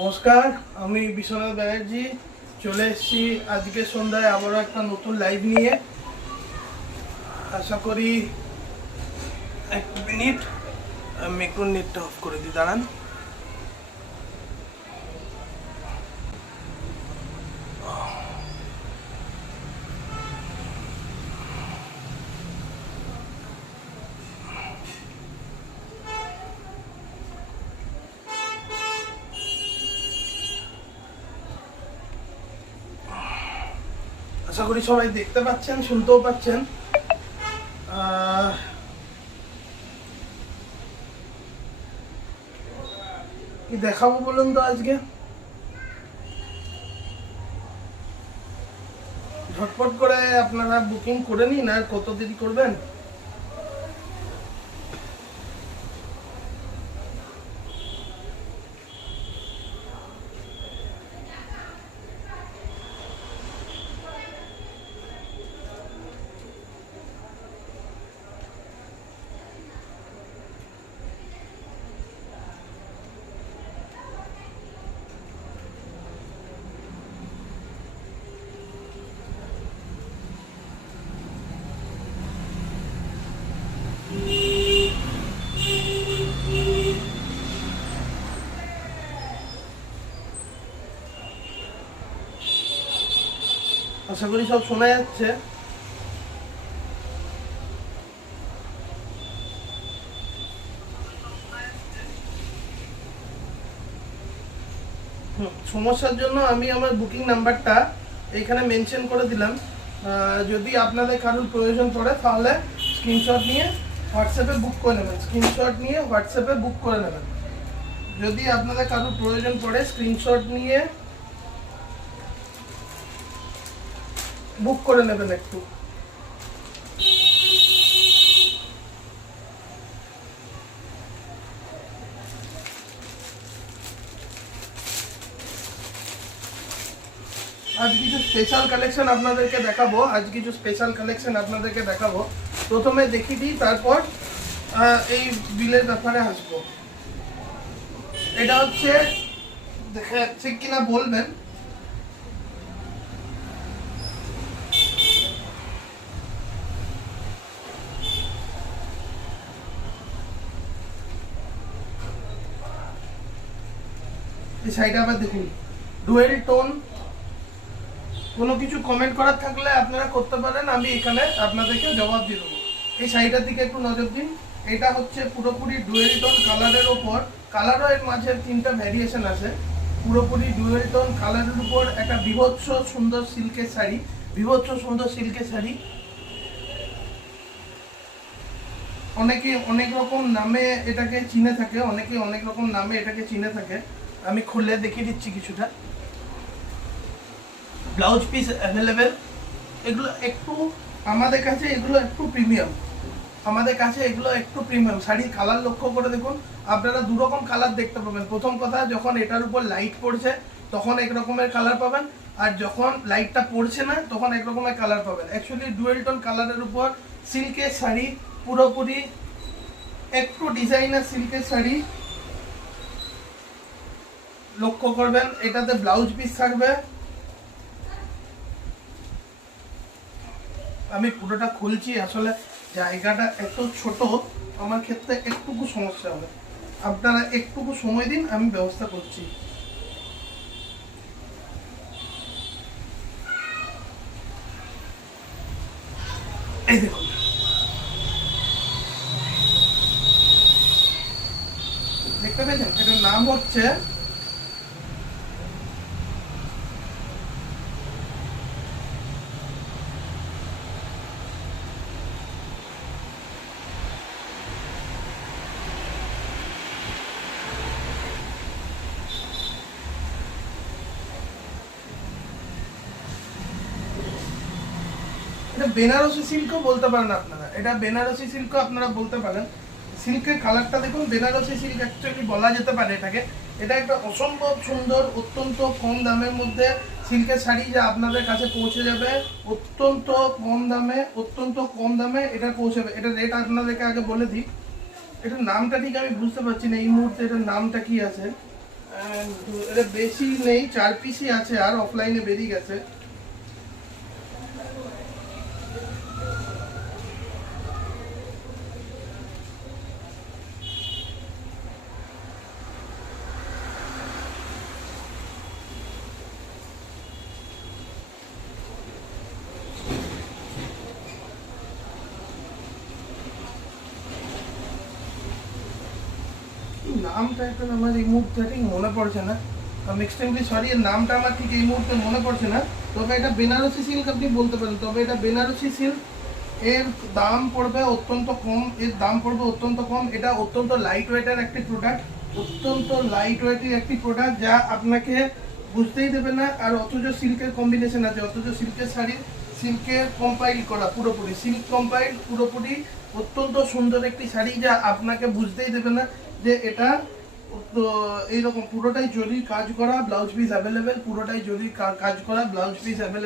নমস্কার, আমি বিশ্বনাথ ব্যানার্জি চলে এসেছি আজকে সন্ধ্যায় আবারও একটা নতুন লাইভ নিয়ে। আশা করি এক মিনিট আমি একটু নেটটা অফ করে দিই, দাঁড়ান। আশা করি সবাই দেখতে পাচ্ছেন, শুনতেও পাচ্ছেন। কি দেখাবো বলুন তো? আজকে ঝটপট করে আপনারা বুকিং করে নিন, আর কত দেরি করবেন? আশা করি সব শোনা যাচ্ছে। সমস্যার জন্য আমি আমার বুকিং নাম্বারটা এইখানে মেনশন করে দিলাম। যদি আপনাদের কারোর প্রয়োজন পড়ে তাহলে স্ক্রিনশট নিয়ে হোয়াটসঅ্যাপে বুক করে নেবেন। যদি আপনাদের কারোর প্রয়োজন পড়ে স্ক্রিনশট নিয়ে বুক করে নেবেন একটু। আজ কিছু স্পেশাল কালেকশন আপনাদেরকে দেখাবো। প্রথমে দেখিয়ে দিই, তারপর এই বিলের ব্যাপারে আসবো। এটা হচ্ছে, দেখা যাচ্ছে কিনা বলবেন। এই শাড়িটা আবার দেখুন, ডুয়েল টোন। কোনো কিছু কমেন্ট করার থাকলে আপনারা করতে পারেন, আমি এখানে আপনাদেরকে জবাব দিয়ে দেবো। এই শাড়িটার দিকে একটু নজর দিন। এটা হচ্ছে পুরোপুরি ডুয়েল টোন কালারের ওপর, কালারও এর মাঝে 3টা ভ্যারিয়েশন আছে। পুরোপুরি ডুয়েল টোন কালারের উপর একটা বিভৎস সুন্দর সিল্কের শাড়ি। অনেকে অনেক রকম নামে এটাকে চিনে থাকে। আমি খুলে দেখিয়ে দিচ্ছি কিছুটা। Blouse piece available. এগুলো একটু আমাদের কাছে একটু প্রিমিয়াম শাড়ির কালার লক্ষ্য করে দেখুন। আপনারা দু রকম কালার দেখতে পাবেন। প্রথম কথা, যখন এটার উপর লাইট পড়ছে তখন এক রকমের কালার পাবেন, আর যখন লাইটটা পড়ছে না তখন এক রকমের কালার পাবেন। অ্যাকচুয়ালি ডুয়েল টোন কালারের উপর সিল্কের শাড়ি, পুরোপুরি একটু ডিজাইনার সিল্কের শাড়ি লক্ষ্য করবেন। এটাতে ব্লাউজ পিস থাকবে। আমি পুরোটা খুলছি, আসলে জায়গাটা এত ছোট, আমার ক্ষেত্রে একটুকু সমস্যা হবে। আপনারা একটুকু সময় দিন, আমি ব্যবস্থা করছি। এই দেখুন, দেখতে পেয়েছেন? এটার নাম হচ্ছে এটা বেনারসি সিল্কও বলতে পারেন আপনারা। সিল্কের কালারটা দেখুন, বেনারসি সিল্ক অ্যাকচুয়ালি বলা যেতে পারে এটাকে। এটা একটা অসম্ভব সুন্দর, অত্যন্ত কম দামের মধ্যে সিল্কের শাড়ি, যা আপনাদের কাছে পৌঁছে যাবে অত্যন্ত কম দামে এটা পৌঁছাবে। এটা রেট আপনাদেরকে আগে বলে দিই। এটার নামটা ঠিক আমি বুঝতে পারছি না এই মুহূর্তে, এটার নামটা কি আছে। And এটা বেশি নেই, 4 পিসই আছে, আর অফলাইনে বেরিয়ে গেছে। নামটা এখন আমার এই মুহূর্তে ঠিক মনে পড়ছে না, আমি এক্সট্রিমলি সরি, এর নামটা আমার ঠিক এই মুহূর্তে মনে পড়ছে না। তবে এটা বেনারসি সিল্ক আপনি বলতে পারেন, তবে এটা বেনারসি সিল্ক। এর দাম পড়বে অত্যন্ত কম, এটা অত্যন্ত লাইট ওয়েটের একটি প্রোডাক্ট, অত্যন্ত লাইট ওয়েটের একটি প্রোডাক্ট, যা আপনাকে বুঝতেই দেবে না। আর অথচ সিল্কের কম্বিনেশন আছে, অথচ সিল্কের শাড়ি, সিল্কের কম্পাইল করা পুরোপুরি, সিল্ক কম্পাইল পুরোপুরি, অত্যন্ত সুন্দর একটি শাড়ি, যা আপনাকে বুঝতেই দেবে না যে এটা। তো এইরকম পুরোটাই জরির কাজ করা, ব্লাউজ পিস অ্যাভেলেবেল, পুরোটাই জরির কাজ করা, ব্লাউজ পিস অ্যাভেলেবেল।